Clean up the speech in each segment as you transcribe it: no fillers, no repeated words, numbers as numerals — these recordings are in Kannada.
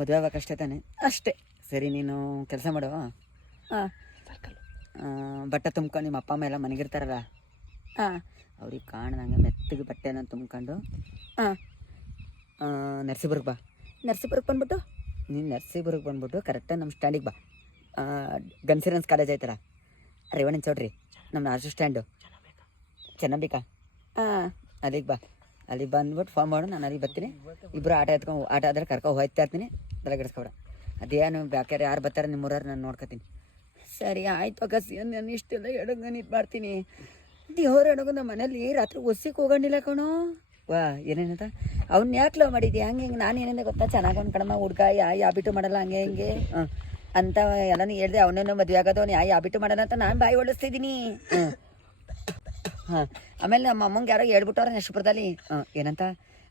ಮದುವೆ ಆಗ್ಬೇಕಷ್ಟೇ ತಾನೆ ಅಷ್ಟೇ. ಸರಿ ನೀನು ಕೆಲಸ ಮಾಡು. ಹಾಂ, ಬಟ್ಟೆ ತುಂಬ್ಕೊಂಡು ನಿಮ್ಮ ಅಪ್ಪ ಅಮ್ಮ ಎಲ್ಲ ಮನೆಗಿರ್ತಾರಲ್ಲ, ಹಾಂ, ಅವ್ರಿಗೆ ಕಾಣ್ದಂಗೆ ಮೆತ್ತಗೆ ಬಟ್ಟೆನ ತುಂಬ್ಕೊಂಡು ಹಾಂ ನರ್ಸಿಪುರಕ್ಕೆ ಬಾ. ನರ್ಸಿಪುರಕ್ಕೆ ಬಂದ್ಬಿಟ್ಟು ನೀನು ನರ್ಸಿಪುರಕ್ಕೆ ಬಂದ್ಬಿಟ್ಟು ಕರೆಕ್ಟಾಗಿ ನಮ್ಮ ಸ್ಟ್ಯಾಂಡಿಗೆ ಬಾ. ಗನ್ಸಿರೆನ್ಸ್ ಕಾಲೇಜ್ ಐತಲ್ಲ, ರೇವಣ್ಣ ಚೌಟ್ರಿ, ನಮ್ಮ ನಾರ್ಜು ಸ್ಟ್ಯಾಂಡು ಚೆನ್ನಾ ಹಾಂ, ಅಲ್ಲಿಗೆ ಬಾ. ಅಲ್ಲಿಗೆ ಬಂದ್ಬಿಟ್ಟು ಫೋನ್ ಮಾಡು, ನಾನು ಅಲ್ಲಿಗೆ ಬರ್ತೀನಿ. ಇಬ್ಬರು ಆಟ ಆದರೆ ಕರ್ಕೊಂಡು ಹೋಗ್ತಾ ಇರ್ತೀನಿ, ತಲೆಗೆಡಿಸ್ಕೊಬೇಡ. ಅದೇನು ಬೇಕಾದ್ರೆ ಯಾರು ಬರ್ತಾರೆ ನಿಮ್ಮೂರವ್ರು ನಾನು ನೋಡ್ಕೊತೀನಿ. ಸರಿ ಆಯ್ತು ಅಗಸಿ, ನಾನು ಇಷ್ಟೆಲ್ಲ ಎಡಗನ್ ಇದು ಮಾಡ್ತೀನಿ. ದೇವ್ರ ಎಡಗು ನಮ್ಮ ಮನೇಲಿ ರಾತ್ರಿ ಒಸಿಗೆ ಹೋಗಂಡಿಲ್ಲ ಕಣೋ. ವಾ ಏನೇನಂತ ಅವ್ನು ಯಾಕೆ ಲವ್ ಮಾಡಿದ್ಯಾ ಹಂಗೆ ಹಿಂಗೆ. ನಾನು ಏನೇನು ಗೊತ್ತಾ, ಚೆನ್ನಾಗಿ ಅವ್ನು ಕಣಮ್ಮ ಹುಡ್ಗ ಯಾವ ಬಿಟ್ಟು ಮಾಡಲ್ಲ ಹಂಗೆ ಹಿಂಗೆ ಅಂತ ಎಲ್ಲನೂ ಹೇಳ್ದೆ. ಅವನೇನೋ ಮದುವೆ ಆಗೋದು ಅವ್ನು ಯಾವ ಬಿಟ್ಟು ಮಾಡಲ್ಲ ಅಂತ ನಾನು ಬಾಯಿ ಓಡಿಸ್ತಿದ್ದೀನಿ. ಹಾಂ, ಆಮೇಲೆ ನಮ್ಮ ಅಮ್ಮಂಗೆ ಯಾರೋ ಹೇಳ್ಬಿಟ್ಟವ್ರೆ ನಷ್ಟಪುರದಲ್ಲಿ. ಏನಂತ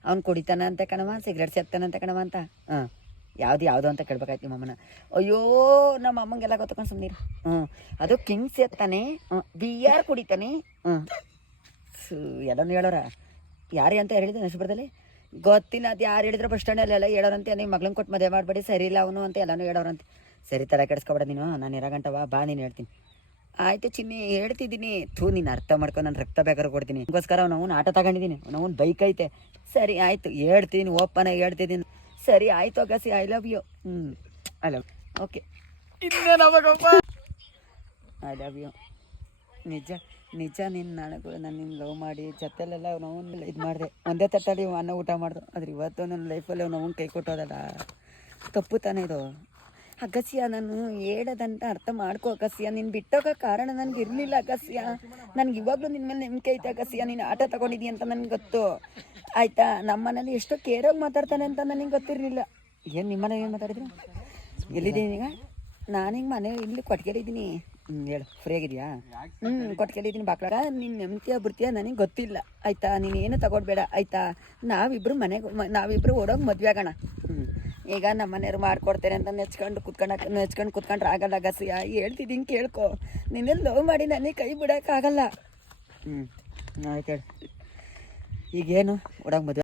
ಅವ್ನು ಕುಡಿತಾನ ಅಂತ ಕಣವ, ಸಿಗರೇಟ್ ಸೇರ್ತಾನಂತ ಕಣವ ಅಂತ. ಯಾವುದು ಅಂತ ಕೇಳ್ಬೇಕಾಯ್ತು ನಿಮ್ಮ ಅಮ್ಮನ. ಅಯ್ಯೋ ನಮ್ಮ ಅಮ್ಮಂಗೆಲ್ಲ ಗೊತ್ತಕೊಂಡು ಸುಮ್ಮನೆ. ಅದು ಕಿಂಗ್ಸ್ ಎತ್ತಾನೆ, ಬಿಯರ್ ಕುಡಿತಾನೆ. ಎಲ್ಲನೂ ಹೇಳೋರ. ಯಾರೇ ಅಂತ ಹೇಳಿದೆ ನಷ್ಟಪುರದಲ್ಲಿ ಗೊತ್ತಿಲ್ಲ. ಅದು ಯಾರು ಹೇಳಿದ್ರೆ ಬಸ್ ಸ್ಟ್ಯಾಂಡಲ್ಲೆಲ್ಲ ಹೇಳೋರಂತೆ, ನಿಮ್ಮ ಮಗಳನ್ನ ಕೊಟ್ಟು ಮದುವೆ ಮಾಡಬೇಡಿ, ಸರಿ ಇಲ್ಲ ಅವನು ಅಂತ ಎಲ್ಲನೂ ಹೇಳೋರಂತೆ. ಸರಿ ತಲೆ ಕೆಡಿಸ್ಕೊಬೇಡ ನೀನು, ನಾನು ಇರಾಗಂಟವ ಬಾ, ನೀನು ಹೇಳ್ತೀನಿ. ಆಯಿತು ಚಿನ್ನಿ ಹೇಳ್ತಿದ್ದೀನಿ. ನೀನು ಅರ್ಥ ಮಾಡ್ಕೊಂಡು ನಾನು ರಕ್ತ ಬೇಕಾದ್ರೆ ಕೊಡ್ತೀನಿ. ಅದಕ್ಕೋಸ್ಕರ ಅವ್ನು ಆಟ ತಗೊಂಡಿದ್ದೀನಿ, ಅವ್ನು ಬೈಕ್ ಐತೆ. ಸರಿ ಆಯಿತು ಹೇಳ್ತೀನಿ, ಓಪನಾಗಿ ಹೇಳ್ತಿದ್ದೀನಿ. ಸರಿ ಆಯಿತು ಅಗಸಿ, I love you. I love okay. ಇನ್ನೇನಪ್ಪ, ಐ ಲವ್ ಯು. ನಿಜ ನಿನ್ನ ನನಗೂ ನಾನು ನಿನ್ನ ಲವ್ ಮಾಡಿ ಜೊತೆಲೆಲ್ಲ ನಾವು ಇದು ಮಾಡಿದೆ. ಒಂದೇ ತಟ್ಟಲ್ಲಿ ಅನ್ನ ಊಟ ಮಾಡ್ದು. ಆದ್ರೆ ಇವತ್ತು ನನ್ನ ಲೈಫಲ್ಲಿ ಅವ್ನು ಕೈ ಕೊಟ್ಟೋದಲ್ಲ, ತಪ್ಪು ತಾನೇ ಇದು. ಅಗಸ್ಯ ನಾನು ಹೇಳೋದಂತ ಅರ್ಥ ಮಾಡ್ಕೋ ಅಗಸ್ಯ. ನೀನು ಬಿಟ್ಟೋಗೋ ಕಾರಣ ನನಗೆ ಇರಲಿಲ್ಲ ಅಗಸ್ಯ. ನನಗೆ ಇವಾಗಲೂ ನಿನ್ನ ಮೇಲೆ ನಂಬಿಕೆ ಐತೆ ಅಗಸ್ಯ. ನೀನು ಆಟ ತಗೊಂಡಿದ್ದೀಯ ಅಂತ ನನಗೆ ಗೊತ್ತು ಆಯಿತಾ. ನಮ್ಮ ಮನೇಲಿ ಎಷ್ಟೋ ಕೇರಾಗಿ ಮಾತಾಡ್ತಾನೆ ಅಂತ ನನಗೆ ಗೊತ್ತಿರಲಿಲ್ಲ. ಏನು ನಿಮ್ಮ ಮನೇಲಿ ಏನು ಮಾತಾಡಿದ್ರು? ಎಲ್ಲಿದ್ದೀನಿ ಈಗ ನಾನು? ಹಿಂಗೆ ಮನೆ ಇಲ್ಲಿ ಕೊಟ್ಗೆಲಿದ್ದೀನಿ. ಹೇಳು, ಫ್ರೀ ಆಗಿದೆಯಾ? ಕೊಟ್ಗೆಲಿದ್ದೀನಿ ಬಾಕ್ಲಾಗ. ನೀನು ನೆಮ್ಮದಿಯ ಬರ್ತೀಯ ನನಗೆ ಗೊತ್ತಿಲ್ಲ ಆಯಿತಾ. ನೀನು ಏನು ತಗೊಡ್ಬೇಡ ಆಯಿತಾ. ನಾವಿಬ್ಬರು ಓಡೋಗಿ ಮದುವೆ ಆಗೋಣ. ಈಗ ನಮ್ಮ ಮನೆಯವ್ರು ಮಾಡ್ಕೊಡ್ತೇನೆ ಅಂತ ನೆಚ್ಕೊಂಡು ಕುತ್ಕೊಂಡ್ರೆ ಆಗಲ್ಲ ಅಗಸ್ಯ. ಹೇಳ್ತಿದ್ದೀನಿ ಕೇಳ್ಕೊ. ನಿನ್ನೆಲ್ಲ ಲವ್ ಮಾಡಿ ನನಗೆ ಕೈ ಬಿಡೋಕ್ಕಾಗಲ್ಲ. ಆಯ್ತು ಹೇಳು, ಈಗೇನು ಓಡೋಗಿ ಮದುವೆ